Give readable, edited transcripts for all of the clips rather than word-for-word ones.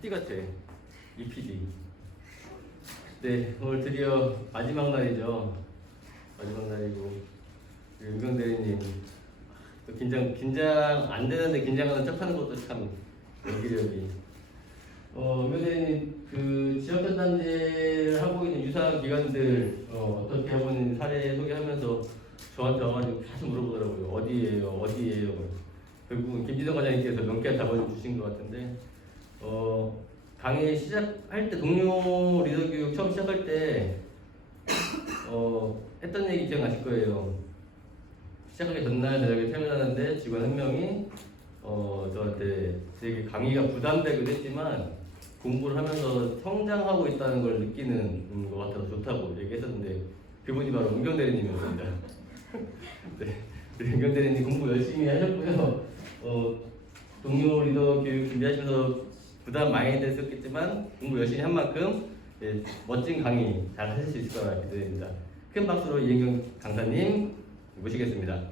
PD 같아. 이 PD. 네, 오늘 드디어 마지막 날이죠. 마지막 날이고 윤경 대리님 또 긴장 안 되는데 긴장하는 척하는 것도 참 연기력이. 윤경 대리님 그 지역전단지를 하고 있는 유사 기관들 어떻게 하고 있는 사례 소개하면서 저한테 와가지고 계속 물어보더라고요. 어디예요? 결국은 김지성 과장님께서 명쾌한 답을 주신 것 같은데 강의 시작할 때 동료 리더 교육 처음 시작할 때 했던 얘기 기억나실 거예요. 시작하기 전날 저녁에 퇴근하는데 직원 한 명이 저한테 되게 강의가 부담되기도 했지만 공부를 하면서 성장하고 있다는 걸 느끼는 것 같아서 좋다고 얘기했었는데 그분이 바로 은경 대리님이었습니다. 네, 은경 대리님 공부 열심히 하셨고요. 동료 리더 교육 준비하시면서 부담 많이 됐었겠지만 공부 열심히 한 만큼 멋진 강의 잘 하실 수 있을 거라 기대됩니다. 큰 박수로 이은경 강사님 모시겠습니다.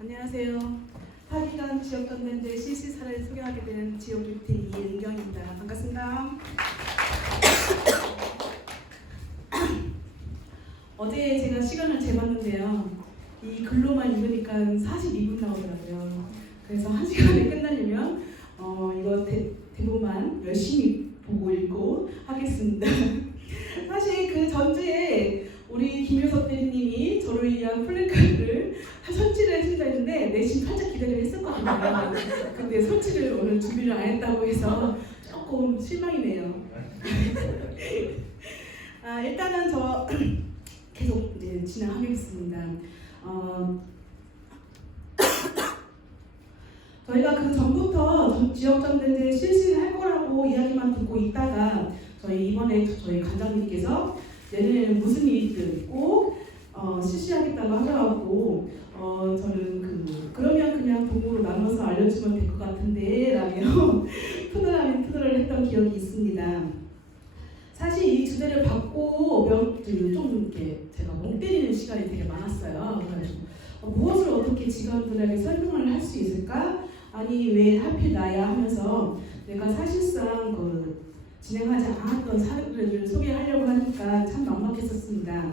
안녕하세요. 타기관 지역전단지 실시 사례를 소개하게 된 지역주택 이은경입니다. 반갑습니다. 어제 제가 시간을 재봤는데요. 이 글로만 읽으니까 42분 나오더라고요. 그래서 1시간에 끝나려면 이거 대본만 열심히 보고 읽고 하겠습니다. 사실 그 전주에 우리 김효석 대리님이 저를 위한 플래카드를 설치를 해준다 했는데 내심 살짝 기대를 했었거든요. 근데 설치를 오늘 준비를 안 했다고 해서 조금 실망이네요. 일단은 저 계속 이제 진행하겠습니다. 저희가 그 전부터 지역전단지 실시할 거라고 이야기만 듣고 있다가 저희 이번에 저희 관장님께서 내년에는 무슨 일들 꼭 실시하겠다고 하셔가지고 저는 그러면 그냥 동으로 나눠서 알려주면 될 것 같은데 라며 투덜을 했던 기억이 있습니다. 사실 이 주제를 받고 좀 이렇게 제가 멍 때리는 시간이 되게 많았어요. 그래서 무엇을 어떻게 직원들에게 설명을 할 수 있을까? 아니 왜 하필 나야 하면서 내가 사실상 진행하지 않았던 사례를 소개하려고 하니까 참 막막했었습니다.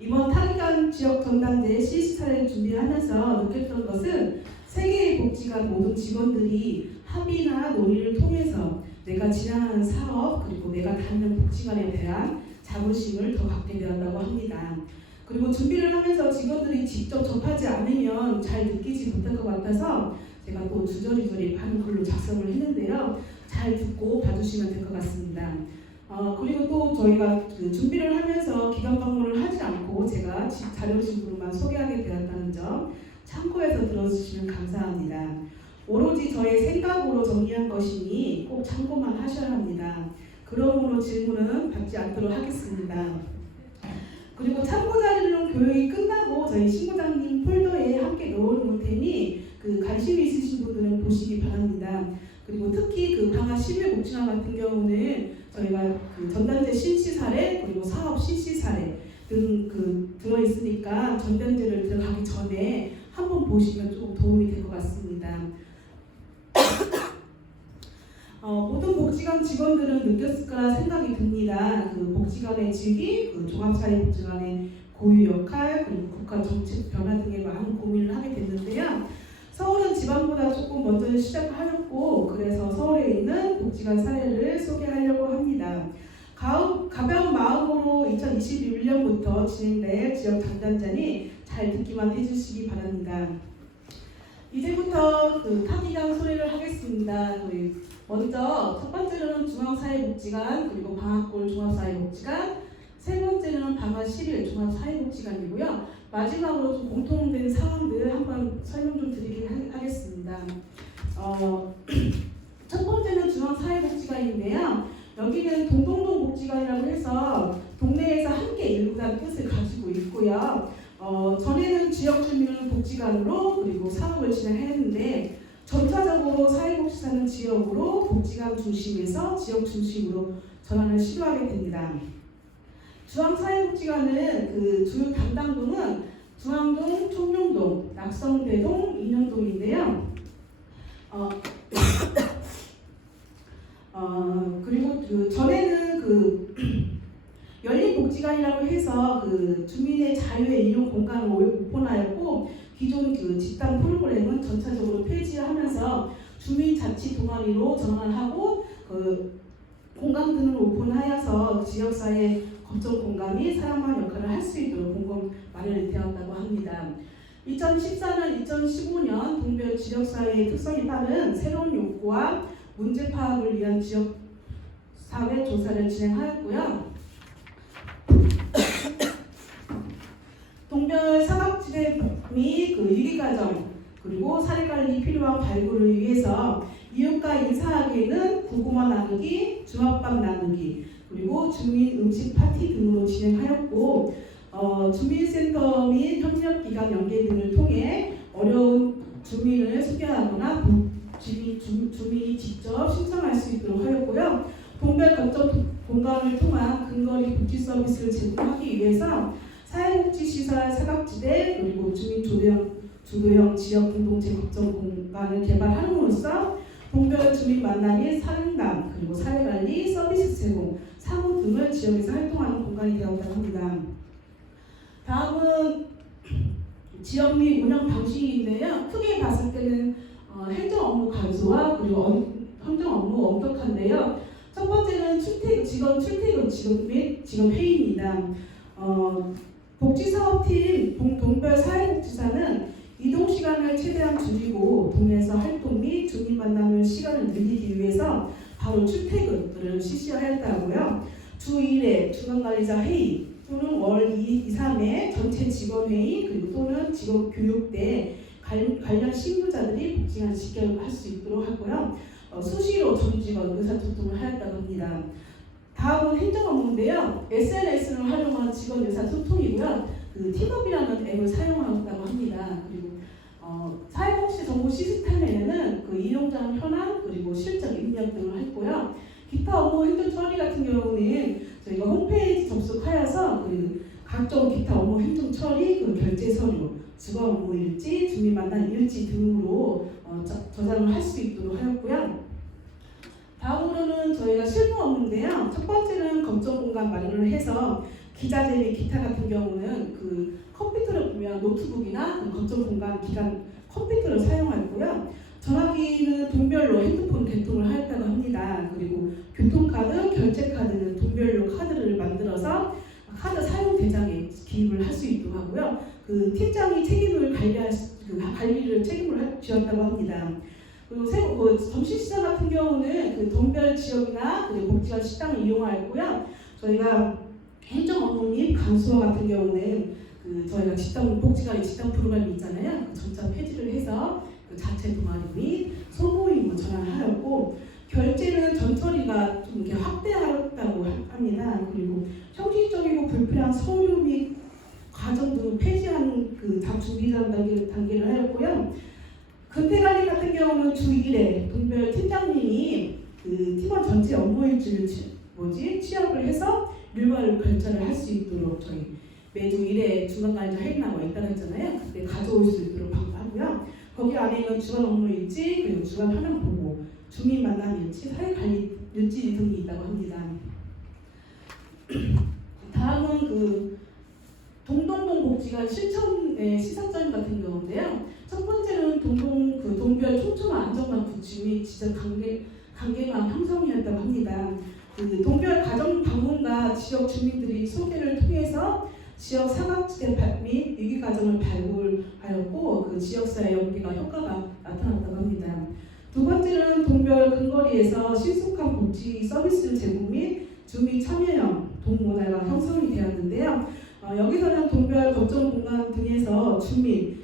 이번 타기관 지역 전단지 실시 사례를 준비하면서 느꼈던 것은 세계의 복지관 모든 직원들이 합의나 논의를 통해서 내가 진행하는 사업 그리고 내가 다니는 복지관에 대한 자부심을 더 갖게 되었다고 합니다. 그리고 준비를 하면서 직원들이 직접 접하지 않으면 잘 느끼지 못할 것 같아서 제가 또 주저리저리 하는 글로 작성을 했는데요. 잘 듣고 봐주시면 될 것 같습니다. 그리고 또 저희가 준비를 하면서 기관 방문을 하지 않고 제가 자료심부로만 소개하게 되었다는 점 참고해서 들어주시면 감사합니다. 오로지 저의 생각으로 정리한 것이니 꼭 참고만 하셔야 합니다. 그러므로 질문은 받지 않도록 하겠습니다. 그리고 참고 자료는 교육이 끝나고 저희 신부장님 폴더에 함께 넣어놓을 테니 관심 있으신 분들은 보시기 바랍니다. 그리고 특히 방화 10일 복지관 같은 경우는 저희가 전단지 실시 사례 그리고 사업 실시 사례 등 들어있으니까 전단지를 들어가기 전에 한번 보시면 조금 도움이 될 것 같습니다. 모든 복지관 직원들은 느꼈을 거라 생각이 듭니다. 복지관의 직위, 종합사회복지관의 고유 역할, 그리고 국가 정책 변화 등에 많은 고민을 하게 됐는데요. 서울은 지방보다 조금 먼저 시작하였고 그래서 서울에 있는 복지관 사례를 소개하려고 합니다. 가벼운 마음으로 2021년부터 진행될 지역 전단지니 잘 듣기만 해주시기 바랍니다. 이제부터 타기관 소개를 하겠습니다. 먼저 첫 번째로는 중앙사회복지관 그리고 방학골 종합사회복지관 세 번째는 방화 10일 종합사회복지관이고요. 마지막으로 좀 공통된 사항들 한번 설명 좀 드리긴 하겠습니다. 첫 번째는 중앙사회복지관인데요. 여기는 동동동 복지관이라고 해서 동네에서 함께 일구다는 뜻을 가지고 있고요. 전에는 지역주민은 복지관으로 그리고 사업을 진행했는데 전차적으로 사회복지사는 지역으로 복지관 중심에서 지역 중심으로 전환을 시도하게 됩니다. 중앙사회복지관은 주요 담당동은 중앙동, 청룡동, 낙성대동 인현동인데요. 그리고 그 전에는 그 열린복지관이라고 해서 그 주민의 자유의 이용 공간을 오픈하였고 기존 그 집단 프로그램은 전체적으로 폐지하면서 주민자치 동아리로 전환하고 그 공간 등을 오픈하여서 지역사회 거점 공간이 사람만 역할을 할 수 있도록 공간 마련이 되었다고 합니다. 2014년, 2015년 동별 지역사회의 특성에 따른 새로운 욕구와 문제 파악을 위한 지역사회 조사를 진행하였고요. 동별 사각지대 및 그 유기가정 그리고 사례관리 필요한 발굴을 위해서 이웃과 인사하기에는 고구마 나누기, 주먹밥 나누기 그리고 주민 음식 파티 등으로 진행하였고 주민센터 및 협력기관 연계 등을 통해 어려운 주민을 소개하거나 주민이 직접 신청할 수 있도록 하였고요. 동별 거점 공간을 통한 근거리 복지 서비스를 제공하기 위해서 사회복지시설 사각지대 그리고 주민 주도형 지역 공동체 거점 공간을 개발함으로써 동별 주민 만남이 상담 그리고 사회관리 서비스 제공 사무 등을 지역에서 활동하는 공간이 되었다고 합니다. 다음은 지역 및 운영 방식인데요. 크게 봤을 때는 행정 업무 감소와 그리고 행정 업무 엄격한데요. 첫 번째는 직원 출퇴근 지급 및 직원 회의입니다. 복지사업팀 동별 사회복지사는 이동 시간을 최대한 줄이고 동네에서 활동 및 주민 만남을 시간을 늘리기 위해서 바로 출퇴근을 실시하였다고요. 주 1회 주간관리자 회의 또는 월 2, 3회 전체 직원회의 그리고 또는 직원 교육대 관련 실무자들이 복지관 직결할 수 있도록 하고요. 수시로 전 직원 의사소통을 하였다고 합니다. 다음은 행정 업무인데요. SNS를 활용한 직원 의사소통이고요. 그 팀업이라는 앱을 사용한다고 합니다. 그리고 사회복지 정보 시스템에는 그 이용자 현황 그리고 실적 입력 등을 했고요. 기타 업무 행정 처리 같은 경우는 저희가 홈페이지 접속하여서 그 각종 기타 업무 행정 처리, 그 결제 서류, 주거 업무 일지, 주민 만남 일지 등으로 저장을 할 수 있도록 하였고요. 다음으로는 저희가 실무 업무인데요. 첫 번째는 검정 공간 마련을 해서 기자재 및 기타 같은 경우는 그 컴퓨터를 보면 노트북이나 그 검정 공간 기간 컴퓨터를 사용하고요. 전화기는 동별로 핸드폰 개통을 하였다고 합니다. 그리고 교통카드, 결제카드는 동별로 카드를 만들어서 카드 사용 대장에 기입을 할 수 있도록 하고요. 그 팀장이 책임을 관리를 책임을 지었다고 합니다. 그리고 점심시장 같은 경우는 그 동별 지역이나 복지관 식당을 이용하였고요. 저희가 행정 업무 및 감수와 같은 경우는 그 저희가 복지관의 집단 프로그램이 있잖아요. 그 점차 폐지를 해서 그 자체 동아리 및 소모임을 전환하였고 결제는 전처리가 좀 이렇게 확대하였다고 합니다. 그리고 형식적이고 불필요한 서류 및 과정 등을 폐지하는 그 준비 단계를 하였고요. 근태관리 같은 경우는 주 1회 동별 팀장님이 그 팀원 전체 업무 일지를 취합을 해서 일괄 결제를 할 수 있도록 저희 매주 1회 중간관리자 회의나가 있다고 했잖아요. 그때 가져올 수 있도록 하고요. 거기 안에 있는 주간 업무 일지 그리고 주간 현황 보고 주민 만남 일지, 사회관리 일지 등이 있다고 합니다. 다음은 그 동동동 복지관 실천의 시사점 같은 경우인데요. 첫 번째는 동별 촘촘한 안전망 구축 및 지적 관계망 형성이었다고 합니다. 그 동별 가정 방문과 지역 주민들이 소개를 통해서 지역 사각지대 및 위기 가정을 발굴하였고 그 지역사회 연계가 효과가 나타났다고 합니다. 두 번째는 동별 근거리에서 신속한 복지 서비스 제공 및 주민 참여형 동문화가 형성이 되었는데요. 여기서는 동별 거점 공간 등에서 주민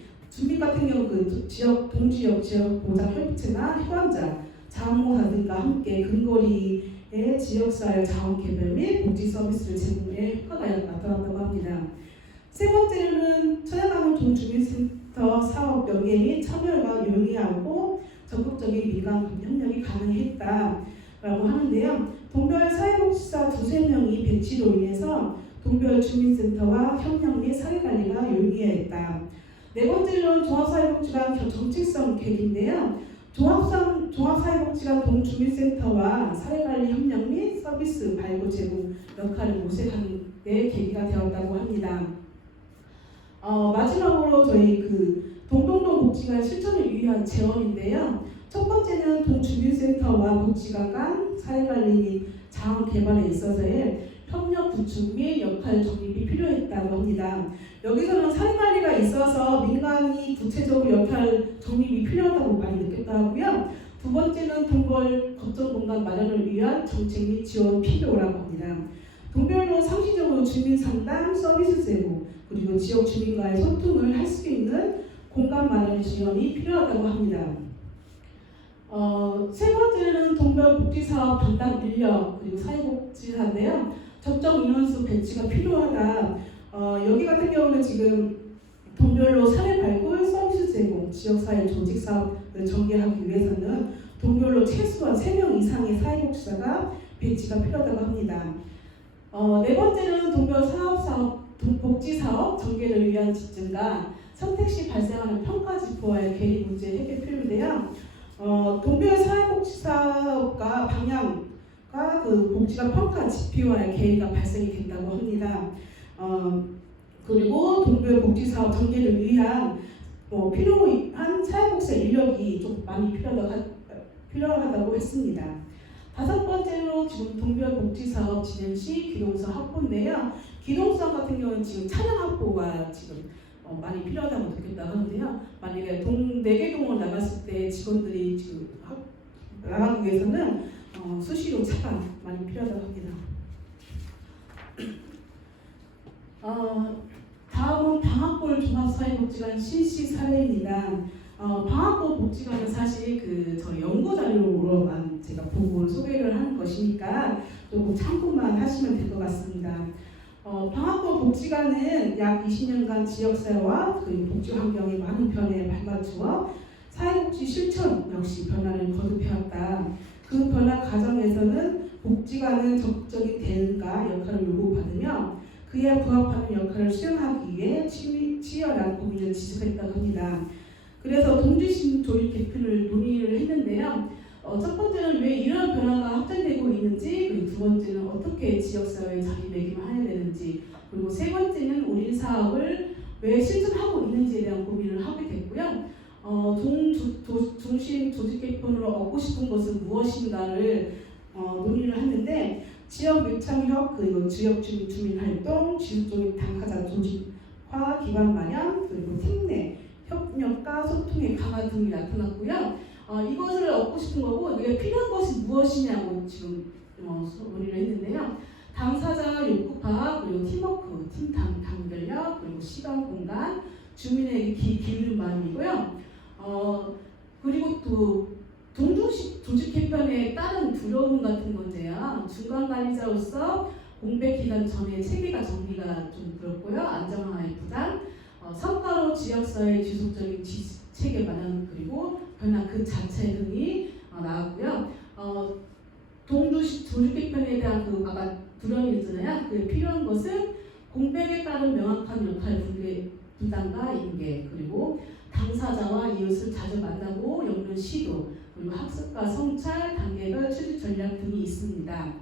같은 경우 그 지역 동지역 지역 보장 협의체나 휴관자 자원봉사 등과 함께 근거리의 지역사회 자원 개발 및 복지 서비스를 제공해 효과가 나타났다고 합니다. 세 번째는 천연가공 동주민센터 사업 연계 및 참여가 용이하고 적극적인 민간 협력이 가능했다라고 하는데요. 동별 사회복지사 2~3명이 배치로 인해서 동별 주민센터와 협력 및 사회관리가 용이했다. 네 번째는 종합사회복지관 정책성 계획인데요. 종합사회복지관 동주민센터와 사회관리 협력 및 서비스 발굴 제공 역할을 모색하는 데 계기가 되었다고 합니다. 마지막으로 저희 동동동 복지관 실천을 위한 제언인데요. 첫 번째는 동주민센터와 복지관 간 사회관리 및 자원 개발에 있어서의 협력 구축 및 역할 정립이 필요했다고 합니다. 여기서는 사회관리가 있어서 민간이 구체적으로 역할 정립이 필요하다고 많이 느꼈다 하고요. 두 번째는 동벌 거점 공간 마련을 위한 정책 및 지원 필요라고 합니다. 동별로 상시적으로 주민 상담, 서비스 제공, 그리고 지역 주민과의 소통을 할 수 있는 공간 마련 지원이 필요하다고 합니다. 세 번째는 동별 복지사업 담당 인력 그리고 사회복지사인데요. 적정 인원수 배치가 필요하다. 여기 같은 경우는 지금 동별로 사례 발굴, 서비스 제공, 지역사회 조직 사업을 전개하기 위해서는 동별로 최소한 3명 이상의 사회복지사가 배치가 필요하다고 합니다. 네 번째는 동별 복지사업 전개를 위한 집중과 선택 시 발생하는 평가 지표와의 괴리 문제 해결 필요인데요. 동별 사회복지사업과 방향과 복지관 평가 지표와의 괴리가 발생이 된다고 합니다. 그리고 동별 복지사업 전개를 위한 필요한 사회복지사 인력이 좀 많이 필요하다고 했습니다. 다섯 번째로 지금 동별 복지사업 진행 시 기동서 확보인데요. 기동서 같은 경우는 지금 차량 확보가 지금 많이 필요하다고 느꼈다 하는데요. 만약에 4개 동을 나갔을 때 직원들이 지금 나가기 위해서는 수시로 차가 많이 필요하다고 합니다. 다음은 방학골 종합사회복지관 실시 사례입니다. 방학골 복지관은 사실 저희 연구 자료로만 제가 보고 소개를 하는 것이니까 조금 참고만 하시면 될 것 같습니다. 방학골 복지관은 약 20년간 지역사회와 복지 환경의 많은 변화에 발맞추어 사회복지 실천 역시 변화를 거듭해왔다. 그 변화 과정에서는 복지관은 적극적인 대응과 역할을 요구받으며 그에 부합하는 역할을 수행하기 위해 치열한 고민을 지속했다고 합니다. 그래서 동주심 조직 개편을 논의를 했는데요. 첫 번째는 왜 이런 변화가 확장되고 있는지, 그리고 두 번째는 어떻게 지역사회에 자리매김을 해야 되는지, 그리고 세 번째는 우리 사업을 왜 실천하고 있는지에 대한 고민을 하게 됐고요. 동주심 조직 개편으로 얻고 싶은 것은 무엇인가를 논의를 했는데 지역 밀착협, 그리고 지역 주민 활동, 지역적인 당사자 조직화 기반 마련, 그리고 팀 내 협력과 소통의 강화 등이 나타났고요. 이것을 얻고 싶은 거고 이게 필요한 것이 무엇이냐고 지금 논의를 했는데요. 당사자 욕구 파악, 그리고 팀워크, 팀 단결력, 그리고 시간 공간, 주민에게 기울인 마음이고요. 그리고 또 동주식 조직 개편에 따른 두려움 같은 건데요. 중간 관리자로서 공백 기간 전에 체계가 정리가 좀 그렇고요. 안정화의 부담, 성과로 지역사회 지속적인 체계 마련 그리고 변화 그 자체 등이 나왔고요. 동주식 조직 개편에 대한 아까 두려움이 있잖아요. 그게 필요한 것은 공백에 따른 명확한 역할 분담과 인계, 그리고 당사자와 이웃을 자주 만나고 엮는 시도, 그리고 학습과 성찰, 단계별 추진 전략 등이 있습니다.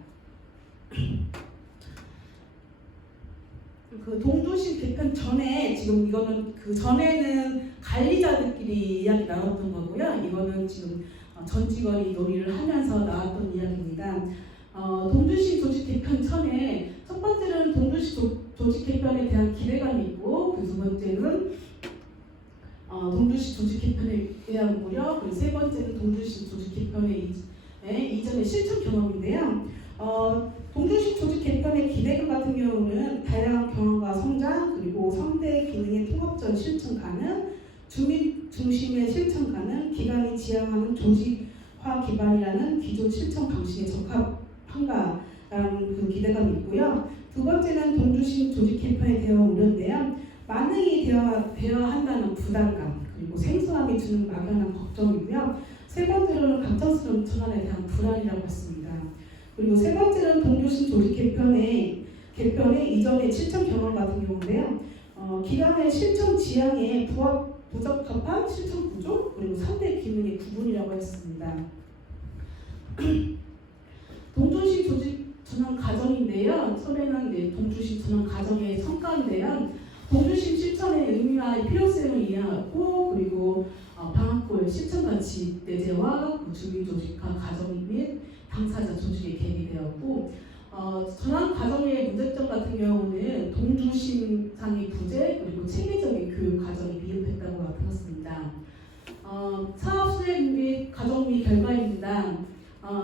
동주식 개편 전에 지금 이거는 전에는 관리자들끼리 이야기 나눴던 거고요. 이거는 지금 전 직원이 논의를 하면서 나왔던 이야기입니다. 동주식 조직 개편 전에 첫 번째는 동주식 조직 개편에 대한 기대감이 있고, 두 번째는 동주식 조직 개편에 대한 우려, 그리고 세 번째는 동주식 조직 개편의 이전의 실천 경험인데요. 동주식 조직 개편의 기대감 같은 경우는 다양한 경험과 성장, 그리고 3대 기능의 통합적 실천 가능, 주민 중심의 실천 가능, 기관이 지향하는 조직화 기반이라는 기존 실천 방식에 적합한가라는 기대감이 있고요. 두 번째는 동주식 조직 개편에 대한 우려인데요. 만능이 되어야 한다는 부담감, 그리고 생소함이 주는 막연한 걱정이고요. 세 번째로는 갑작스러운 전환에 대한 불안이라고 했습니다. 그리고 세 번째는 동주식 조직 개편의 이전의 실천 경험 같은 경우인데요. 기관의 실천 지향에 부적합한 실천 구조 그리고 3대 기능의 구분이라고 했습니다. 동주시 조직 전환 과정인데요. 처음에는 이제 동주시 전환 과정의 성과인데요. 동주시 실천의 의미와 필요성을 이해하고 그리고 방학 후의 실천 가치 내재와 주민 조직화 과정 및 당사자 조직의 개입이 되었고 전환 과정의 문제점 같은 경우는 동주심상의 부재 그리고 체계적인 교육 과정이 미흡했다고 나타났습니다. 사업 수행 및 과정 및 결과입니다.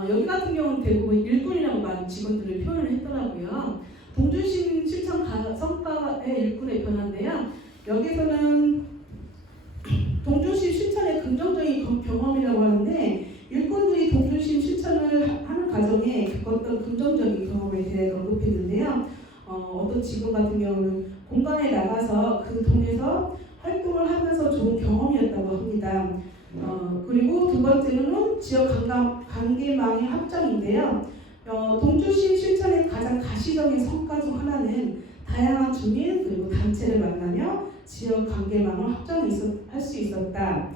여기 같은 경우는 대부분 일꾼이라고 많은 직원들을 표현을 했더라고요. 동주심 실천 성과의 일꾼의 변화인데요. 여기서는 동주심 실천의 긍정적인 경험이라고 하는데 일꾼들이 동주심 실천을 하는 과정에 겪었던 긍정적인 경험에 대해 언급했는데요. 어떤 직원 같은 경우는 공간에 나가서 그 동에서 활동을 하면서 좋은 경험이었다고 합니다. 그리고 두 번째로는 지역 관계망의 확장인데요. 동주심 실천의 가장 가시적인 성과 중 하나는 다양한 주민 그리고 단체를 만나며 지역 관계망을 확장할 수 있었다.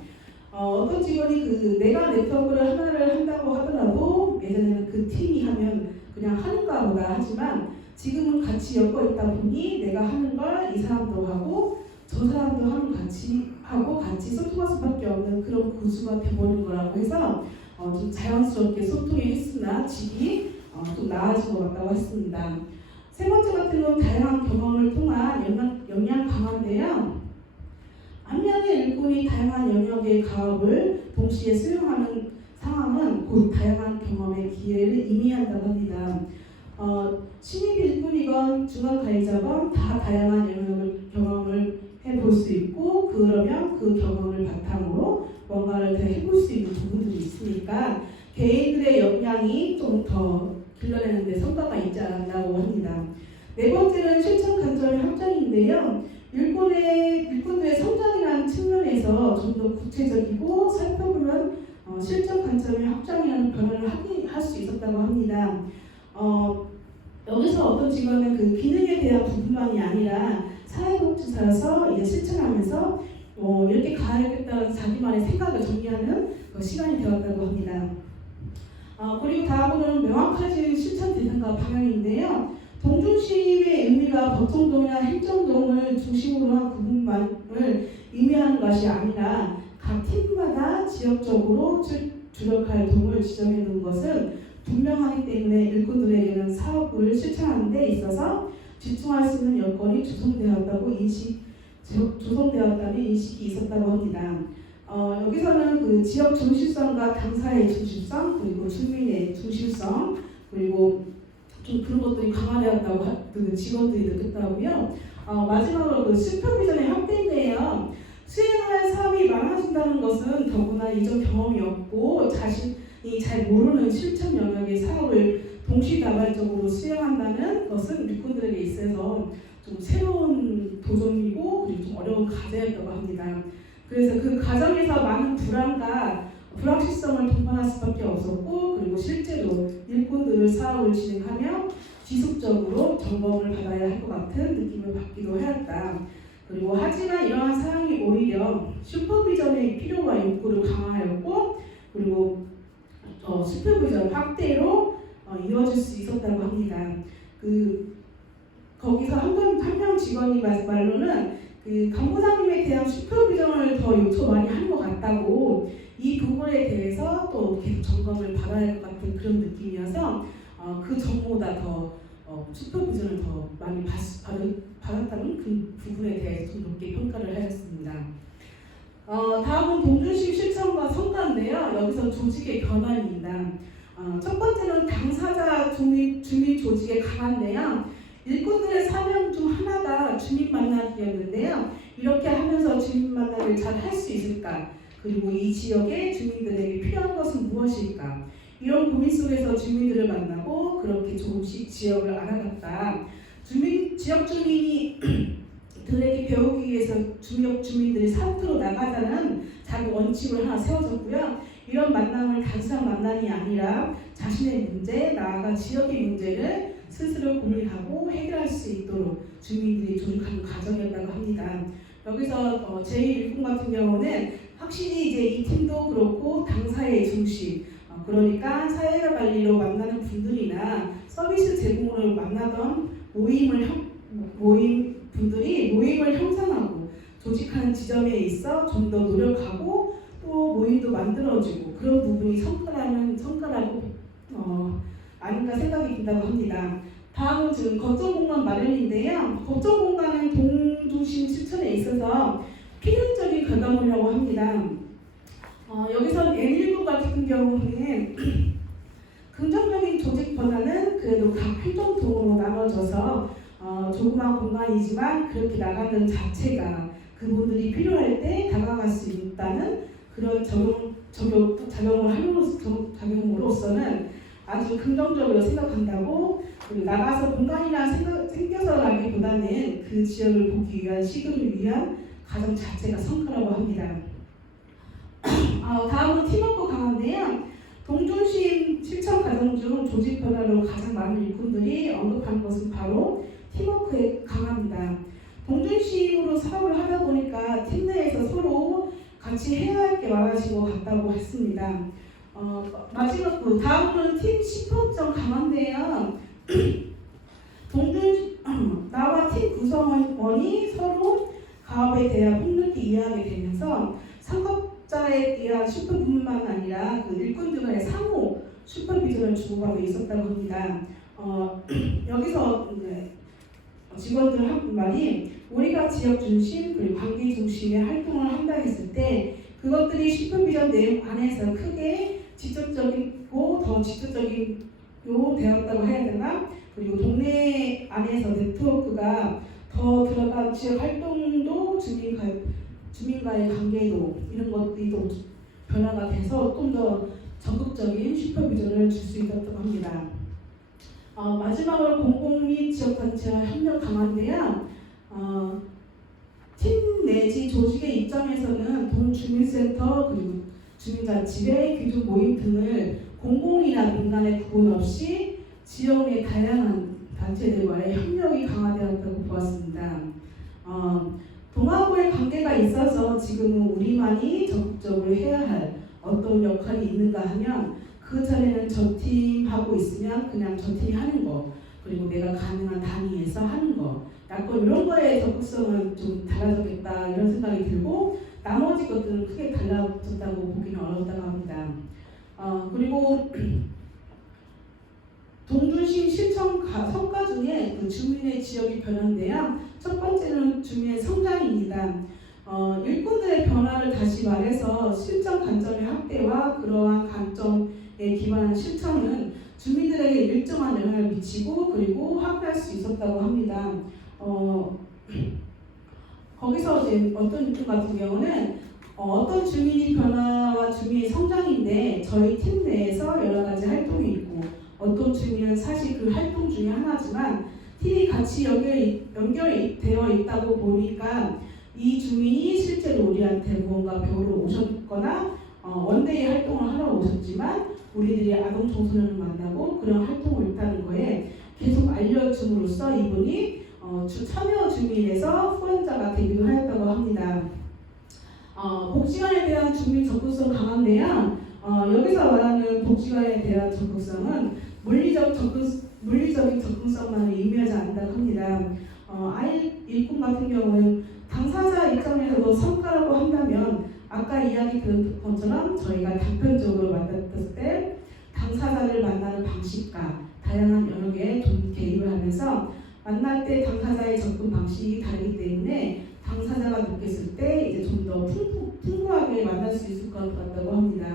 어떤 직원이 내가 네트워크를 하나를 한다고 하더라도 예전에는 그 팀이 하면 그냥 하는가 보다 하지만 지금은 같이 엮어 있다 보니 내가 하는 걸 이 사람도 하고 저 사람도 하는 같이 하고 같이 소통할 수밖에 없는 그런 구조가 돼버린 거라고 해서 좀 자연스럽게 소통이 했으나 질이 좀 나아진 것 같다고 했습니다. 세 번째 같은 경우는 다양한 경험을 통한 역량 강화인데요. 한 명의 일꾼이 다양한 영역의 가업을 동시에 수용하는 상황은 곧 다양한 경험의 기회를 의미한다고 합니다. 신입 일꾼이건 중간 가해자건 다 다양한 경험을 해볼 수 있고 그러면 그 경험을 바탕으로 뭔가를 더 해볼 수 있는 부분들이 있으니까 개인들의 역량이 좀 더 길러내는 데 성과가 있지 않았나고 합니다. 네 번째는 실천 관점의 확장인데요. 일꾼들의 성장이라는 측면에서 좀 더 구체적이고 살펴보면 실천 관점의 확장이라는 변화를 할 수 있었다고 합니다. 여기서 어떤 직원은 그 기능에 대한 부분만이 아니라 사회복지사여서 이제 실천하면서 이렇게 가야겠다는 자기만의 생각을 정리하는 시간이 되었다고 합니다. 그리고 다음으로는 명확해진 실천 대상과 방향인데요. 동중심의 의미가 법정동이나 행정동을 중심으로 한 구분만을 의미하는 것이 아니라 각 팀마다 지역적으로 주력할 동을 지정해 놓은 것은 분명하기 때문에 일꾼들에게는 사업을 실천하는 데 있어서 집중할 수 있는 여건이 조성되었다는 인식이 있었다고 합니다. 여기서는 그 지역 중심성과 당사의 중심성 그리고 주민의 중심성 그리고 좀 그런 것들이 강화되었다고 직원들이 느꼈다고요. 마지막으로 슈퍼비전의 확대인데요. 수행할 사업이 많아진다는 것은 더구나 이전 경험이 없고 자신이 잘 모르는 실천 영역의 사업을 동시다발적으로 수행한다는 것은 일꾼들에게 있어서 좀 새로운 도전이고 그리고 좀 어려운 과제였다고 합니다. 그래서 그 과정에서 많은 불확실성을 동반할 수밖에 없었고 그리고 실제로 일꾼들 사업을 진행하며 지속적으로 점검을 받아야 할 것 같은 느낌을 받기도 하였다. 그리고 하지만 이러한 상황이 오히려 슈퍼비전의 필요와 욕구를 강화하였고 그리고 슈퍼비전 확대로 이루어질 수 있었다고 합니다. 거기서 한 명 직원이 말로는 간부장님에 대한 슈퍼비전을 더 요청 많이 한 것 같다고 이 부분에 대해서 또 계속 점검을 받아야 할 것 같은 그런 느낌이어서 그 전보다 더 슈퍼비전을 더 많이 받았다는 그 부분에 대해서 좀 높게 평가를 하였습니다. 다음은 동주심 실천과 성과인데요. 여기서 조직의 변화입니다. 첫 번째는 당사자 주민 조직의 강화인데요. 일꾼들의 사명 중 하나가 주민 만나기였는데요. 이렇게 하면서 주민 만나기를 잘 할 수 있을까? 그리고 이 지역의 주민들에게 필요한 것은 무엇일까? 이런 고민 속에서 주민들을 만나고 그렇게 조금씩 지역을 알아갔다. 지역 주민이 들에게 배우기 위해서 지역 주민들이 사업으로 나가자는 작은 원칙을 하나 세워졌고요. 이런 만남을 단순한 만남이 아니라 자신의 문제, 나아가 지역의 문제를 스스로 고민하고 해결할 수 있도록 주민들이 조직하는 과정이었다고 합니다. 여기서 제1군 같은 경우는 확실히 이제 이 팀도 그렇고 당사의 중심, 그러니까 사회관리로 만나는 분들이나 서비스 제공으로 만나던 모임 분들이 모임을 형성하고 조직하는 지점에 있어 좀 더 노력하고 또 모임도 만들어지고 그런 부분이 성과라고 아닌가 생각이 든다고 합니다. 다음은 지금 거점 공간 마련인데요. 거점 공간은 동중심 실천에 있어서 필연적인 결과물이라고 합니다. 여기서 N19 같은 경우는 긍정적인 조직 변화는 그래도 각 활동동으로 나눠져서 조그만 공간이지만 그렇게 나가는 자체가 그분들이 필요할 때 다가갈 수 있다는 그런 작용으로서는 아주 긍정적으로 생각한다고, 그리고 나가서 공간이나 생겨서라기보다는 그 지역을 보기 위한 시도를 위한 과정 자체가 성과라고 합니다. 다음은 팀워크 강화인데요. 동중심 실천 과정 중 조직 변화로 가장 많은 일꾼들이 언급한 것은 바로 팀워크의 강화입니다. 동중심으로 사업을 하다 보니까 팀 내에서 서로 같이 해야 할 게 많아진 것 같다고 했습니다. 마지막 다음은 팀 시법적 강화인데요. 나와 팀 구성원이 서로 가업에 대한 폭넓게 이해하게 되면서 상급자에 대한 슈퍼비전뿐만 아니라 그 일꾼들 간의 상호 슈퍼비전을 주고받고 있었다고 합니다. 여기서 직원들 한 말이 우리가 지역 중심 그리고 관계 중심의 활동을 한다 했을 때 그것들이 슈퍼비전 내용 안에서 크게 직접적이고 더 직접적인 되었다고 해야 되나? 그리고 동네 안에서 네트워크가 더 들어간 지역 활동도 주민과의 관계도 이런 것들이 또 변화가 돼서 좀 더 적극적인 슈퍼비전을 줄 수 있었다고 합니다. 마지막으로 공공 및 지역단체와 협력 강화인데요. 팀 내지 조직의 입장에서는 동주민센터 그리고 주민자치회, 기존 모임 등을 공공이나 민간의 구분 없이 지역 내 다양한 단체들과의 협력이 강화되었다고 보았습니다. 동아부의 관계가 있어서 지금은 우리만이 적극적으로 해야 할 어떤 역할이 있는가 하면 그 전에는 저 팀하고 있으면 그냥 저 팀이 하는 거, 그리고 내가 가능한 단위에서 하는 거, 약간 이런 거에 적극성은 좀 달라졌겠다 이런 생각이 들고 나머지 것들은 크게 달라졌다고 보기는 어렵다고 합니다. 그리고 동중심 실천 성과 중에 그 주민의 지역이 변화인데요. 첫 번째는 주민의 성장입니다. 일꾼들의 변화를 다시 말해서 실천 관점의 확대와 그러한 관점에 기반한 실천은 주민들에게 일정한 영향을 미치고 그리고 확대할 수 있었다고 합니다. 거기서 이제 어떤 일꾼 같은 경우는 어떤 주민이 변화와 주민의 성장인데 저희 팀 내에서 여러 가지 활동이 있고 어떤 주민은 사실 그 활동 중에 하나지만 팀이 같이 연결되어 있다고 보니까 이 주민이 실제로 우리한테 무언가 배우러 오셨거나 원데이 활동을 하러 오셨지만 우리들이 아동 청소년을 만나고 그런 활동을 있다는 거에 계속 알려줌으로써 이분이 참여 주민에서 후원자가 되기도 하였다고 합니다. 복지관에 대한 주민 적극성 강화인데요. 여기서 말하는 복지관에 대한 적극성은 물리적인 접근성만을 의미하지 않는다고 합니다. 일꾼 같은 경우는 당사자 입장에서도 성과라고 한다면 아까 이야기 드린 것처럼 저희가 단편적으로 만났을 때 당사자를 만나는 방식과 다양한 영역에 좀 개입을 하면서 만날 때 당사자의 접근 방식이 다르기 때문에 당사자가 느꼈을 때 이제 좀 더 풍부하게 만날 수 있을 것 같다고 합니다.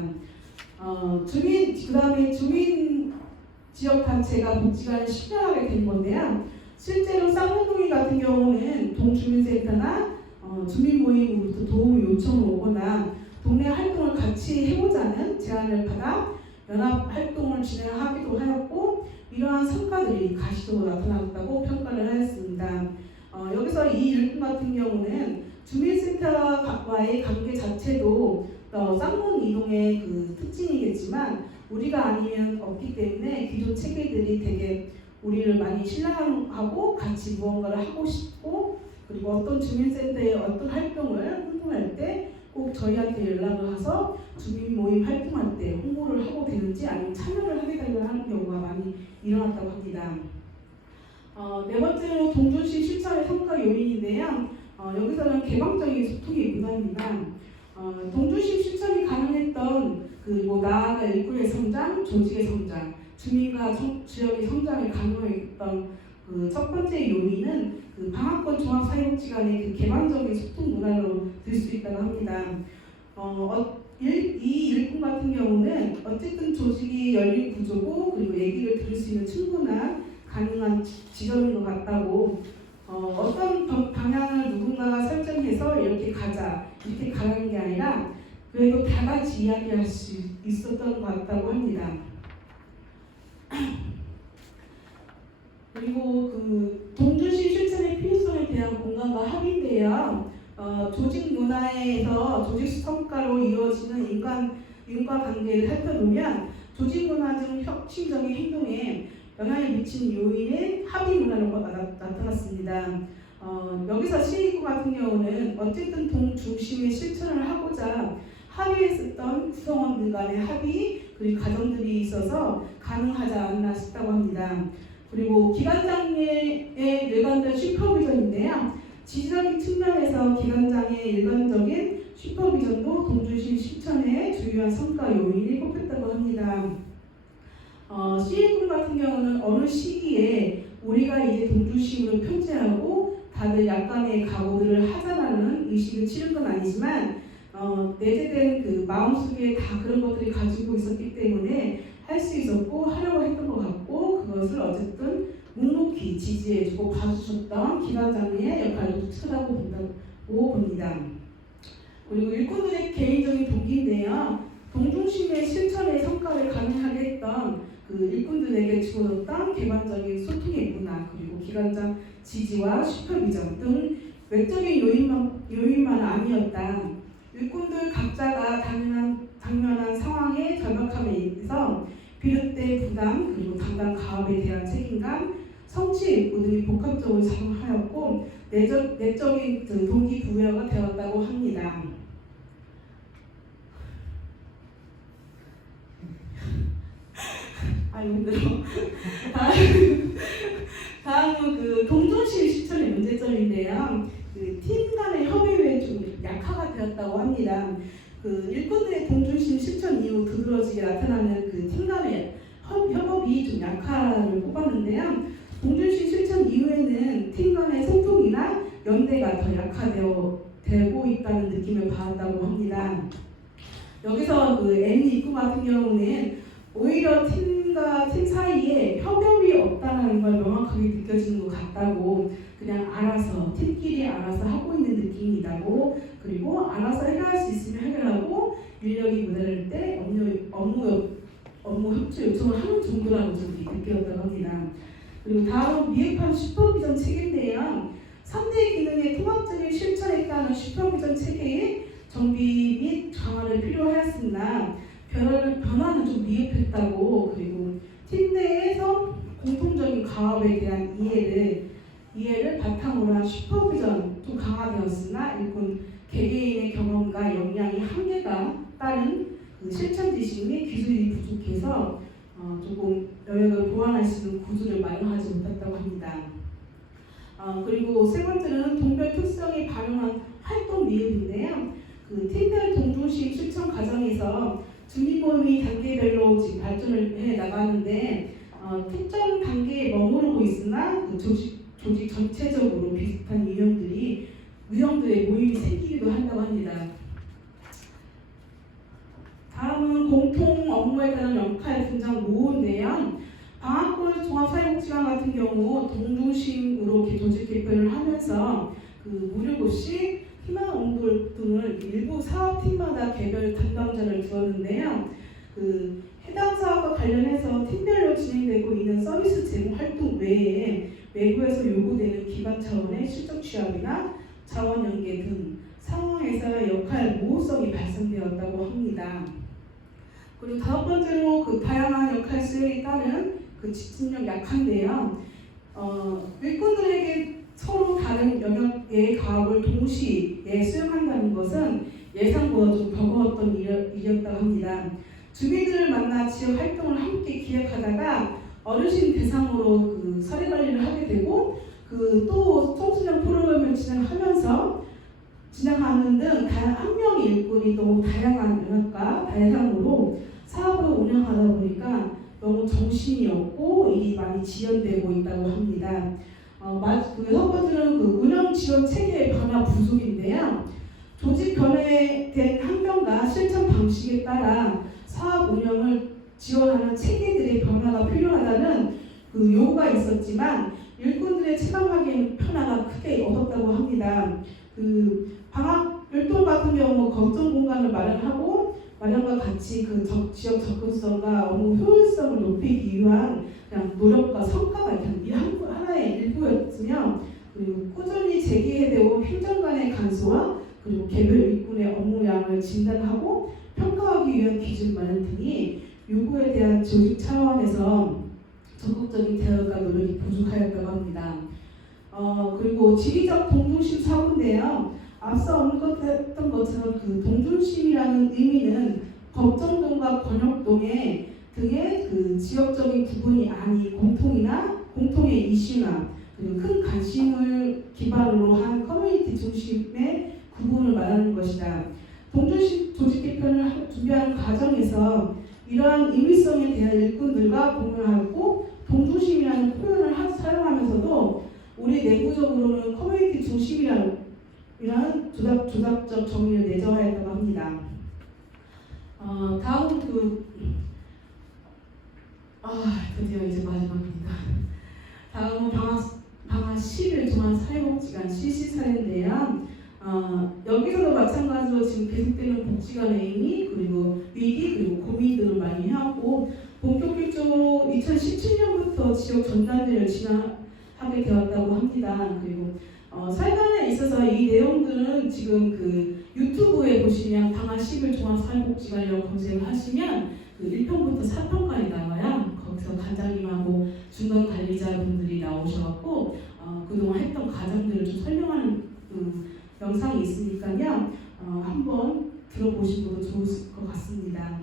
그다음에 주민 지역 단체가 복지관을 신뢰하게 된 건데요. 실제로 쌍문동이 같은 경우는 동주민센터나 주민 모임으로부터 도움 요청을 오거나 동네 활동을 같이 해보자는 제안을 받아 연합 활동을 진행하기도 하였고 이러한 성과들이 가시적으로 나타났다고 평가를 하였습니다. 여기서 이 일꾼 같은 경우는 주민센터와의 관계 자체도 쌍문 이동의 그 특징이겠지만 우리가 아니면 없기 때문에 기존 체계들이 되게 우리를 많이 신뢰하고 같이 무언가를 하고 싶고 그리고 어떤 주민센터의 어떤 활동을 홍보할 때 꼭 저희한테 연락을 해서 주민 모임 활동할 때 홍보를 하고 되는지 아니면 참여를 하게 되는 경우가 많이 일어났다고 합니다. 네 번째로 동주시 실천의 성과 요인인데요. 여기서는 개방적인 소통이 무난합니다. 동주시 실천이 가능했던 나아가 일꾼의 성장, 조직의 성장, 주민과 지역의 성장을 가능했던 첫 번째 요인은 방학권 종합사회복지관의 개방적인 소통 문화로 들 수 있다고 합니다. 이 일꾼 같은 경우는 어쨌든 조직이 열린 구조고 그리고 얘기를 들을 수 있는 충분한 가능한 지점인 것 같다고 어떤 방향을 누군가가 설정해서 이렇게 가자 이렇게 가는 게 아니라 그래도 다 같이 이야기할 수 있었던 것 같다고 합니다. 그리고 동주시 실천의 필요성에 대한 공감과 합의인데요. 조직 문화에서 조직 성과로 이루어지는 인과관계를 살펴보면 조직 문화 등 혁신적인 행동에 영향을 미치는 요인의 합의 문화로 나타났습니다. 여기서 시의구 같은 경우는 어쨌든 동중심의 실천을 하고자 합의했었던 구성원들 간의 합의 그리고 과정들이 있어서 가능하지 않나 싶다고 합니다. 그리고 기관장의 일관된 슈퍼비전인데요. 지지적인 측면에서 기관장의 일관적인 슈퍼비전도 동주시 실천의 주요한 성과 요인이 꼽혔다고 합니다. 시의군 같은 경우는 어느 시기에 우리가 이제 동주시로 편제하고 다들 약간의 각오들을 하자라는 의식을 치른 건 아니지만 내재된 마음속에 다 그런 것들이 가지고 있었기 때문에 할 수 있었고 하려고 했던 것 같고 그것을 어쨌든 묵묵히 지지해주고 봐주셨던 기관장의 역할도 크다고 본다고 봅니다. 그리고 일꾼들의 개인적인 동기인데요. 동중심의 실천의 성과를 가능하게 했던 일꾼들에게 주어졌던 개방적인 소통의 문화 그리고 기관장 지지와 슈퍼비전 등 외적인 요인만은 아니었다. 일꾼들 각자가 당면한 상황의 절박함에 의해서 비롯된 부담 그리고 담당 가업에 대한 책임감, 성취 욕구 등이 복합적으로 작용하였고 내적인 동기부여가 되었다고 합니다. 힘들어. 다음은 동조시 실천의 문제점인데요. 팀 간의 협의에 좀 약화가 되었다고 합니다. 일꾼들의 동중심 실천 이후 두드러지게 나타나는 팀 간의 협업이 좀 약화를 꼽았는데요. 동중심 실천 이후에는 팀 간의 소통이나 연대가 더 약화되고 있다는 느낌을 받았다고 합니다. 여기서 N 입구 같은 경우는 오히려 팀과 팀 사이에 협업이 없다는 걸 명확하게 느껴지는 것 같다고 그냥 알아서 팀끼리 알아서 하고 있는 느낌이라고 그리고 알아서 해결할 수 있으면 해결하고 인력이 모자랄 때 업무 협조 요청을 하는 정도라고 좀 느꼈다고 합니다. 그리고 다음 미흡한 슈퍼비전 체계인데요. 3대 기능의 통합적인 실천에 따른 슈퍼비전 체계의 정비 및 강화를 필요하였으나 변화는 좀 미흡했다고 그리고 팀 내에서 공통적인 가업에 대한 이해를 바탕으로 한 슈퍼비전 좀 강화되었으나 일꾼 개개인의 경험과 역량이 한계가 따른 실천 지식 및 기술이 부족해서 조금 영역을 보완할 수 있는 구조를 마련하지 못했다고 합니다. 그리고 세 번째는 동별 특성이 반영한 활동 미흡인데요. 팀별 동중심 실천 과정에서 주민 모임이 단계별로 지금 발전을 해 나가는데 특정 단계에 머무르고 있으나 조직 전체적으로 비슷한 유형들의 모임이 생기기도 한다고 합니다. 다음은 공통 업무에 따른 역할 분장 모호인데요. 방학권 종합사회복지관 같은 경우 동중심으로 조직 개편을 하면서 무료급식, 희망옹돌 등을 일부 사업팀마다 개별 담당자를 두었는데요. 해당 사업과 관련해서 팀별로 진행되고 있는 서비스 제공 활동 외에 외부에서 요구되는 기관 차원의 실적 취합이나 자원 연계 등 상황에서의 역할 모호성이 발생되었다고 합니다. 그리고 다섯 번째로 다양한 역할 수행에 따른 그 집중력 약한데요. 일꾼들에게 서로 다른 영역의 과업을 동시에 수행한다는 것은 예상보다 좀 버거웠던 일이었다고 합니다. 주민들을 만나 지역 활동을 함께 기획하다가 어르신 대상으로 그 사례 관리를 하게 되고 그 또 청소년 프로그램을 진행하는 등 한 명의 일꾼이 너무 다양한 영역과 대상으로 사업을 운영하다 보니까 너무 정신이 없고 일이 많이 지연되고 있다고 합니다. 그 첫 번째는 그 운영 지원 체계의 변화 부족인데요. 조직 변화된 환경과 실천 방식에 따라 사업 운영을 지원하는 체계들의 변화가 필요하다는 그 요구가 있었지만 일꾼들의 체감하기에는 변화가 크게 없었다고 합니다. 그 방학 율동 같은 경우 거점 공간을 마련과 같이 그 지역 접근성과 업무 효율성을 높이기 위한 그냥 노력과 성과가 그냥 하나의 일부였으며 그리고 꾸준히 제기해온 행정 간의 간소화 그리고 개별 일꾼의 업무량을 진단하고 평가하기 위한 기준 마련 등이 요구에 대한 조직 차원에서 적극적인 대응과 노력이 부족하였다고 합니다. 그리고 지리적 동중심 사고인데요. 앞서 언급했던 것처럼 그 동중심이라는 의미는 법정동과 권역동의 등의 그 지역적인 구분이 아닌 공통의 이슈나 그리고 큰 관심을 기반으로 한 커뮤니티 중심의 구분을 말하는 것이다. 동중심 조직 개편을 준비하는 과정에서 이러한 의미성에 대한 일꾼들과 공유하고 동중심이라는 표현을 사용하면서도 우리 내부적으로는 커뮤니티 중심이라는 조작적 정의를 내정하였다고 합니다. 다음 드디어 이제 마지막입니다. 다음은 방학 10일 동안 사회복지관 실시사례인데요. 여기서도 마찬가지로 지금 계속되는 복지관 회의 그리고 위기 그리고 고민들을 많이 하고 본격적으로 2017년부터 지역 전단지를 진행하게 되었다고 합니다. 그리고 사회관에 있어서 이 내용들은 지금 그 유튜브에 보시면 방학 10일 종합 사회복지관이라고 검색을 하시면 그 1편부터 4편까지 나와요. 거기서 관장님하고 중간 관리자분들이 나오셔갖고 그동안 했던 과정들을 좀 설명하는 영상이 있으니까요. 한번 들어보시면 좋을 것 같습니다.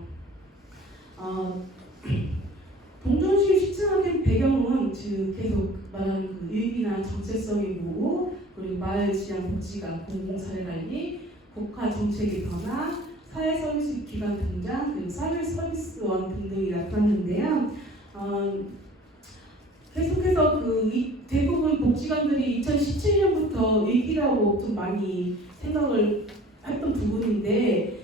동중심 실천하는 배경은 지금 계속 말하는 그 유익이나 정체성이고 그리고 마을 지향 복지관, 공공사회관리, 국가 정책의 변화, 사회서비스 기관 등장, 그리고 사회서비스원 등등이 나타났는데요. 계속해서 대부분 복지관들이 2017년부터 위기라고 좀 많이 생각을 했던 부분인데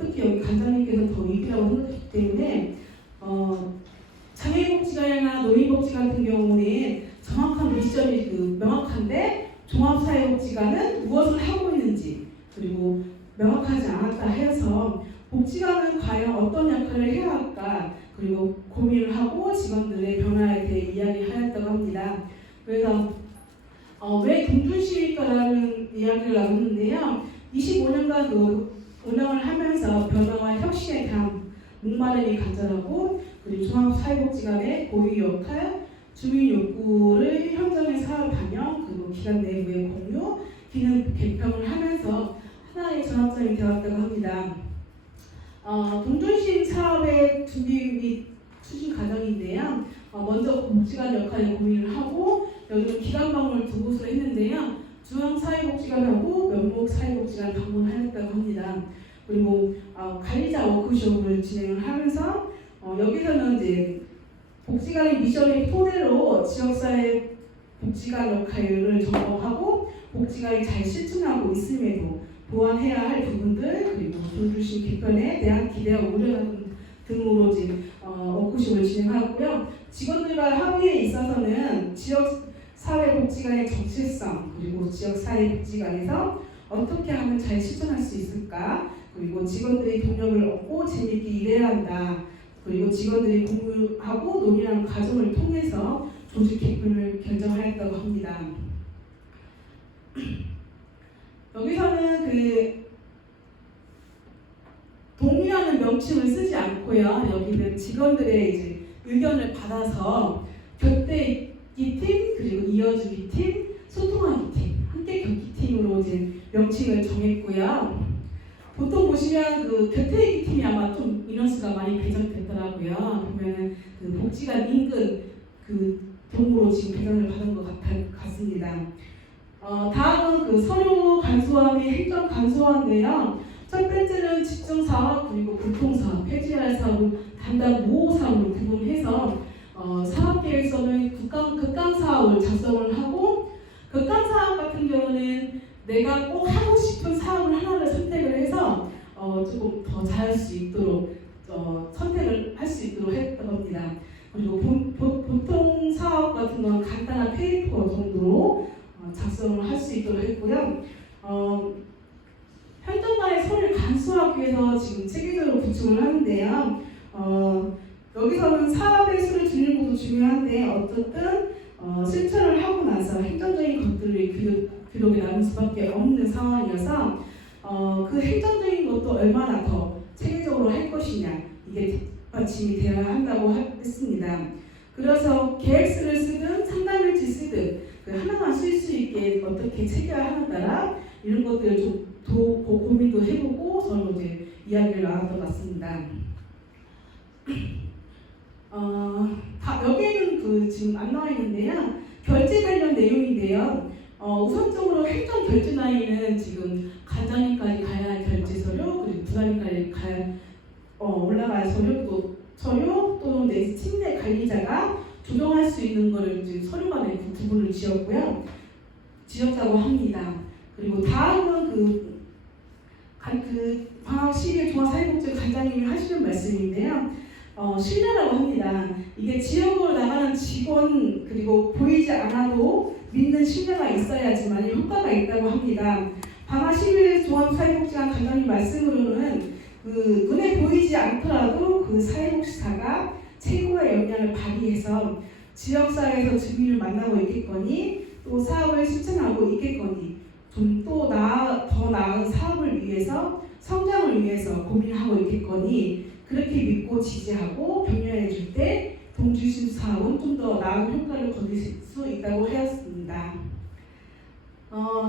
특히 여기 관장님께서 더 위기라고 생각했기 때문에 장애인복지관이나 노인복지관 같은 경우는 정확한 미션이 명확한데 종합사회복지관은 무엇을 하고 있는지 그리고 명확하지 않았다 해서 복지관은 과연 어떤 역할을 해야 할까 그리고 고민을 하고 직원들의 변화에 대해 이야기하였다고 합니다. 그래서 왜 동중시일까라는 이야기를 나눴는데요. 25년간 운영을 하면서 변화와 혁신에 대한 목마름이 간절하고 그리고 종합사회복지관의 고유 역할, 주민 욕구를 현장의 사업 반영, 그리고 기관 내부의 공유, 기능 개편을 하면서 하나의 전환점이 되었다고 합니다. 동중심 사업의 준비 및 추진 과정인데요. 먼저 복지관 역할에 고민을 하고 여기는 기관 방문을 두 곳으로 했는데요. 중앙사회복지관하고 면목사회복지관 방문하였다고 합니다. 그리고 관리자 워크숍을 진행을 하면서 여기서는 이제 복지관의 미션의 토대로 지역사회 복지관 역할을 점검하고 복지관이 잘 실천하고 있음에도 보완해야 할 부분들 그리고 동중심 개편에 대한 기대와 우려 등으로 지금 워크숍을 진행하고요. 직원들과 합의에 있어서는 지역사회복지관의 정체성 그리고 지역사회복지관에서 어떻게 하면 잘 실천할 수 있을까 그리고 직원들의 동력을 얻고 재미있게 일해야 한다. 그리고 직원들이 공유하고 논의하는 과정을 통해서 조직 개편을 결정하였다고 합니다. 여기서는 동의하는 명칭을 쓰지 않고요. 여기는 직원들의 이제 의견을 받아서 곁대 있기 팀, 그리고 이어주기 팀, 소통하기 팀, 함께 겪기 팀으로 이제 명칭을 정했고요. 보통 보시면 그 곁에 있기 팀이 아마 좀 인원수가 많이 배정됐더라고요. 보면은 그 복지관 인근 그 동으로 지금 배정을 받은 것 같습니다. 다음은 그 서류 간소화 및 행정 간소화인데요. 첫 번째는 집중 사업 그리고 교통 사업, 폐지할 사업, 담당 모호 사업으로 구분해서 사업 계획서는 극강 사업을 작성을 하고 극강 사업 같은 경우는 내가 꼭 하고 싶은 사업을 하나를 선택을 해서 조금 더 잘할 수 있도록 선택을 할 수 있도록 했던 겁니다. 그리고 보통 사업 같은 건 간단한 페이퍼 정도로 작성을 할 수 있도록 했고요. 현장간의 서류를 간소하기 위해서 지금 체계적으로 구축을 하는데요. 여기서는 사업의 수를 줄이는 것도 중요한데 어쨌든 실천을 하고 나서 행정적인 것들이 기록에 남을 수밖에 없는 상황이어서 그 행정적인 것도 얼마나 더 체계적으로 할 것이냐 이게 받침이 되어야 한다고 했습니다. 그래서 계획서를 쓰든 상담일지 쓰든 그 하나만 쓸 수 있게 어떻게 체계화하는가라 이런 것들을 좀 고민도 해보고 서로 이제 이야기를 나눴던 것 같습니다. 여기에는 그 지금 안 나와 있는데요. 결제 관련 내용인데요. 우선적으로 행정 결제 라인은 지금 간장님까지 가야 할 결제 서류 그리고 부장님까지 올라갈 서류 또는 내 팀 내 관리자가 조정할 수 있는 거를 이제 서류 간에 구분을 지었다고 합니다. 그리고 다음은 방학 10일 종합사회복지 관장님이 하시는 말씀인데요. 신뢰라고 합니다. 이게 지역으로 나가는 직원 그리고 보이지 않아도 믿는 신뢰가 있어야지만 효과가 있다고 합니다. 방학 10일 종합사회복지관 관장님 말씀으로는 그 눈에 보이지 않더라도 그 사회복지사가 최고의 역량을 발휘해서 지역사회에서 주민을 만나고 있겠거니 또 사업을 실천하고 있겠거니 좀 더 나은 사업을 위해서 성장을 위해서 고민하고 있겠거니 그렇게 믿고 지지하고 격려해 줄 때 동주심 사업은 좀 더 나은 효과를 거둘 수 있다고 하였습니다.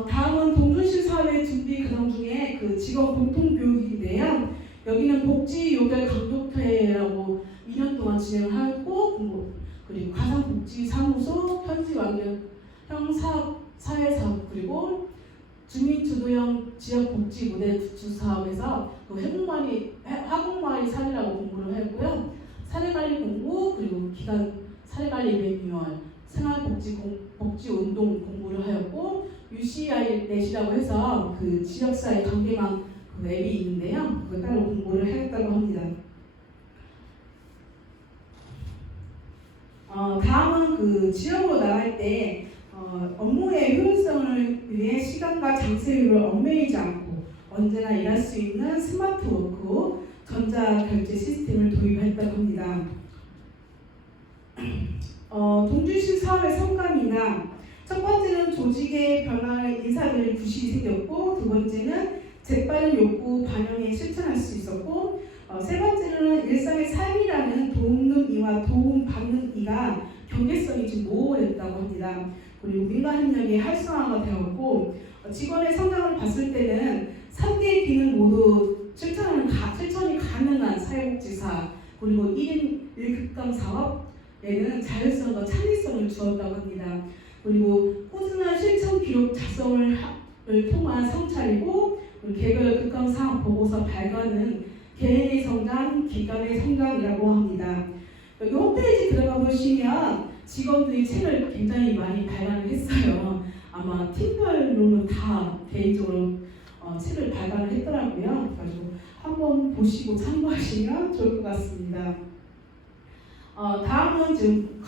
다음은 동주심 사업의 준비 과정 중에 그 직업 공통 교육인데요. 여기는 복지 요결 강독회라고 2년 동안 진행을 하고 그리고 가상복지사무소, 현지환경형 사회사업 그리고 주민주도형 지역복지모델 구축 사업에서 그 화곡마을 사례라고 공부를 했고요. 사례관리 공부 그리고 기간 사례관리 매뉴얼, 생활복지운동 공부를 하였고 UCI 넷이라고 해서 그 지역사회 관계망 그 앱이 있는데요. 그걸 따로 공부를 했다고 합니다. 다음은 그 지역으로 나갈 때 업무의 효율성을 위해 시간과 장소율을 얽매이지 않고 언제나 일할 수 있는 스마트워크 전자결제 시스템을 도입했다고 합니다. 동주심 사업의 성과입니다. 첫 번째는 조직의 변화에 인사들의 부실이 생겼고 두 번째는 재빠른 욕구 반영에 실천할 수 있었고 세 번째는 일상의 삶이라는 돕는 이와 도움받는 이가 경계성이 좀 모호했다고 합니다. 그리고 민간협력이 활성화가 되었고 직원의 성장을 봤을 때는 3개의 기능 모두 실천이 가능한 사회복지사 그리고 1인 1극강 사업에는 자율성과 창의성을 주었다고 합니다. 그리고 꾸준한 실천 기록 작성을 통한 성찰이고 개별 극강 사업 보고서 발간은 개인의 성장, 기관의 성장이라고 합니다. 여기 홈페이지 들어가 보시면 직원들이 책을 굉장히 많이 발간을 했어요. 아마 팀별로는 다 개인적으로 책을 발간을 했더라고요. 그래가지고 한번 보시고 참고하시면 좋을 것 같습니다. 다음은 지금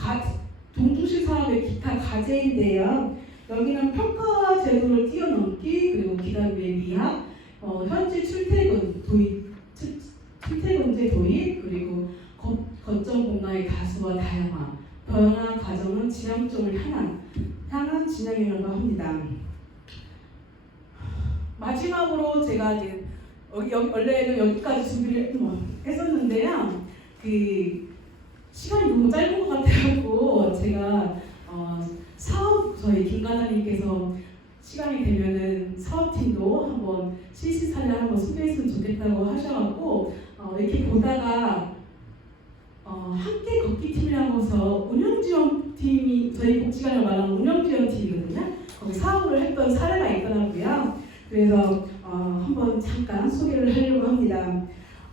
동주시 사업의 기타 과제인데요. 여기는 평가 제도를 뛰어넘기 그리고 기간외 미학, 현지 출퇴근제 도입 그리고 거점 공간의 다수와 다양화, 변화 과정은 지향점을 향한 진행이라고 합니다. 마지막으로 제가 이제 원래는 여기까지 준비를 했었는데요. 그 시간이 너무 짧은 것 같아갖고 제가 사업 저희 김 과장님께서 시간이 되면은 사업팀도 한번 실시사를 한번 소개했으면 좋겠다고 하셔갖고 이렇게 보다가 함께 걷기 팀이라고서 운영지원팀이 저희 복지관을 말하는 운영지원팀이거든요. 거기 사업을 했던 사례가 있더라고요. 그래서 한번 잠깐 소개를 하려고 합니다.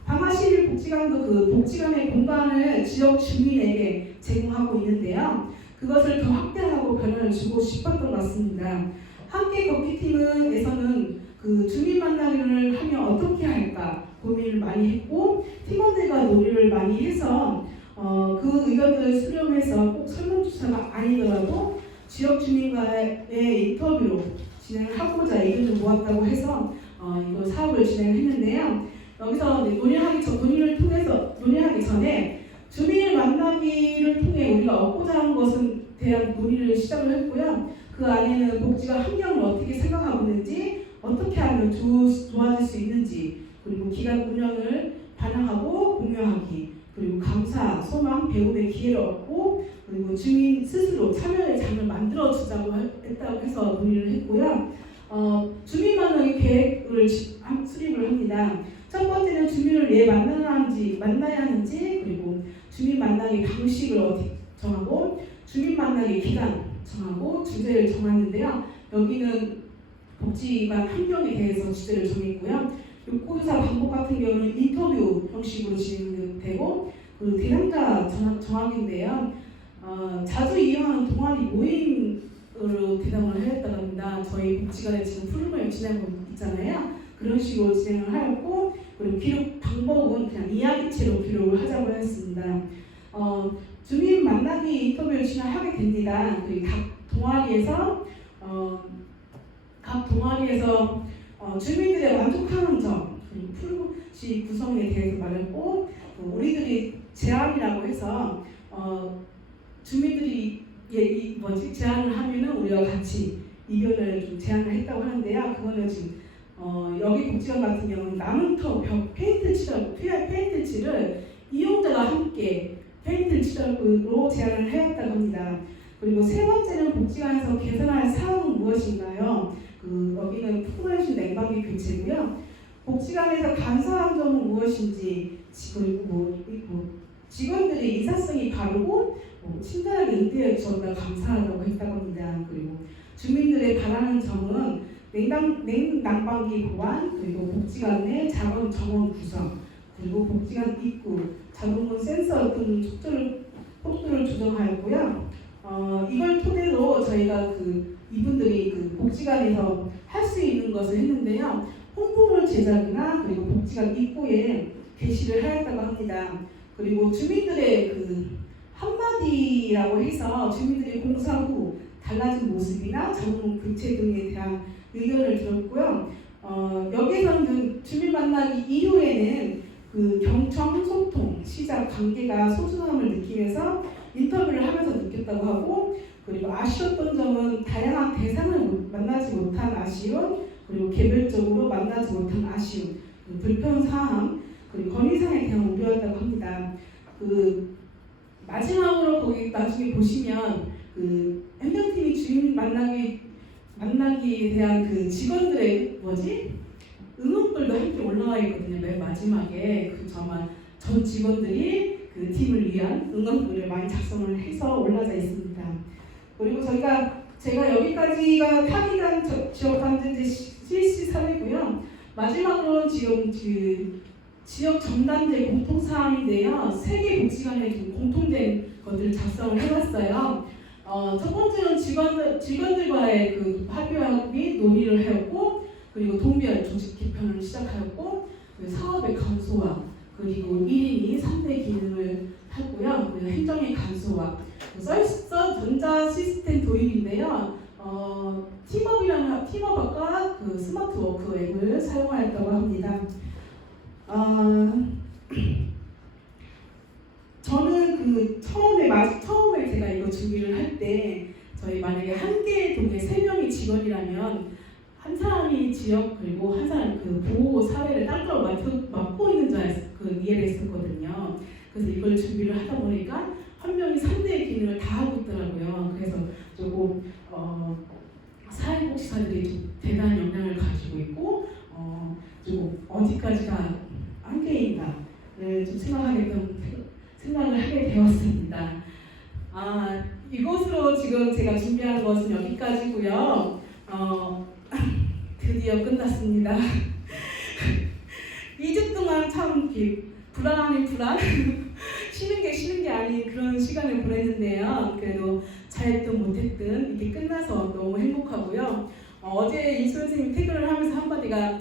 방화시립 복지관도 그 복지관의 공간을 지역 주민에게 제공하고 있는데요. 그것을 더 확대하고 변화를 주고 싶었던 것 같습니다. 함께 걷기 팀에서는 그 주민 만나기를 하면 어떻게 할까 고민을 많이 했고 팀원들과 논의를 많이 해서 그 의견들을 수렴해서 꼭 설문조사가 아니더라도 지역 주민과의 인터뷰로 진행을 하고자 의견을 모았다고 해서 이거 사업을 진행했는데요. 여기서 논의하기 전에 주민을 만나기를 통해 우리가 얻고자 하는 것은 대한 논의를 시작을 했고요. 그 안에는 복지가 환경을 어떻게 생각하고 있는지, 어떻게 하면 좋아질 수 있는지, 그리고 기관 운영을 반영하고 공유하기, 그리고 감사, 소망, 배움의 기회를 얻고, 그리고 주민 스스로 참여의 장을 만들어 주자고 했다고 해서 논의를 했고요. 주민 만나기 계획을 수립을 합니다. 첫 번째는 주민을 왜 만나야 하는지, 그리고 주민 만나기 방식을 어떻게 정하고, 주민 만나기 기간 정하고 주제를 정하는데요. 여기는 복지관 환경에 대해서 주제를 정했고요. 욕구조사 방법 같은 경우는 인터뷰 형식으로 진행되고, 그리고 대상자 정하기인데요. 자주 이용하는 동아리 모임으로 대상을 하였다고 합니다. 저희 복지관에 지금 프로그램 진행하고 있잖아요. 그런 식으로 진행을 하였고, 그리고 기록 방법은 그냥 이야기체로 기록을 하자고 했습니다. 주민 만나기 인터뷰를 진행하게 됩니다. 그리고 각 동아리에서 주민들의 만족하는 점, 그리고 프로시 구성에 대해서 말했고, 우리들이 제안이라고 해서 주민들이 제안을 하면은 우리가 같이 의견을 좀 제안을 했다고 하는데요. 그거는 지금 여기 복지관 같은 경우는 나무터 벽 페인트 칠을 이용자가 함께 페인트를 칠하고 제안을 하였다고 합니다. 그리고 세 번째는 복지관에서 개선할 사항은 무엇인가요? 여기는 푸르신 냉방기 교체고요. 복지관에서 간소한 점은 무엇인지, 그리고 직원들의 인사성이 바르고 친절하게 응대해 주셔서 감사하다고 했다고 합니다. 그리고 주민들의 바라는 점은 냉난방기 보완, 그리고 복지관 내 자원 정원 구성, 그리고 복지관 입구, 자동문 센서 등 속도를 조정하였고요. 이걸 토대로 저희가 이분들이 복지관에서 할 수 있는 것을 했는데요. 홍보물 제작이나 그리고 복지관 입구에 게시를 하였다고 합니다. 그리고 주민들의 한마디라고 해서 주민들이 공사 후 달라진 모습이나 자동문 교체 등에 대한 의견을 들었고요. 여기서는 주민 만나기 이후에는 경청, 소통, 시작, 관계가 소중함을 느끼면서 인터뷰를 하면서 느꼈다고 하고, 그리고 아쉬웠던 점은 다양한 대상을 만나지 못한 아쉬움, 그리고 개별적으로 만나지 못한 아쉬움, 불편사항, 그리고 건의사항에 대한 우려였다고 합니다. 마지막으로 거기 나중에 보시면 행정팀이 주민 만나기에 대한 직원들의 응원글도 함께 올라와 있거든요. 맨 마지막에 전 직원들이 팀을 위한 응원글을 많이 작성을 해서 올라져 있습니다. 그리고 제가 여기까지가 타기단 지역단체 실시 사례고요. 마지막으로 지금 지역 전단지 공통사항인데요. 3개 복지관에 좀 공통된 것들을 작성을 해봤어요. 첫 번째는 직원들과의 합의 및 논의를 하였고, 그리고 동별 조직 개편을 시작하였고, 사업의 간소화, 그리고 1인이 3대 기능을 하고요. 그리고 행정의 간소화, 전자 시스템 도입인데요. 팀업과 스마트워크 앱을 사용하였다고 합니다. 저는 처음에 제가 이거 준비를 할 때 저희 만약에 한 개의 동에 3명이 직원이라면 한 사람이 지역 그리고 한 사람이 보호 사례를 땅으로 맡고 있는 줄 이해를 했었거든요. 그래서 이걸 준비를 하다 보니까 일을 다 하고 있더라고요. 그래서 조금 사회복지사들이 좀 대단한 역량을 가지고 있고 좀 어디까지가 한계인가를 좀 생각을 하게 되었습니다. 이것으로 지금 제가 준비한 것은 여기까지고요. 드디어 끝났습니다. 2주 동안 참 불안 쉬는 게 아닌 그런 시간을 보냈는데요. 그래도 잘했든 못했든 이렇게 끝나서 너무 행복하고요. 어제 이 선생님 퇴근을 하면서 한마디가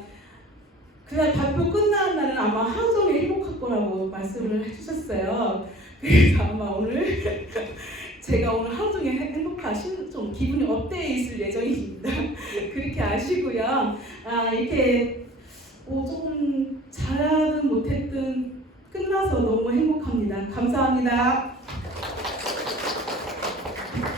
그날 발표 끝나는 날은 아마 하루 종일 행복할 거라고 말씀을 해주셨어요. 그래서 아마 오늘 제가 오늘 하루 종일 행복하신 좀 기분이 업되어 있을 예정입니다. 그렇게 아시고요. 이렇게 조금 잘하든 못했든 끝나서 너무 행복합니다. 감사합니다.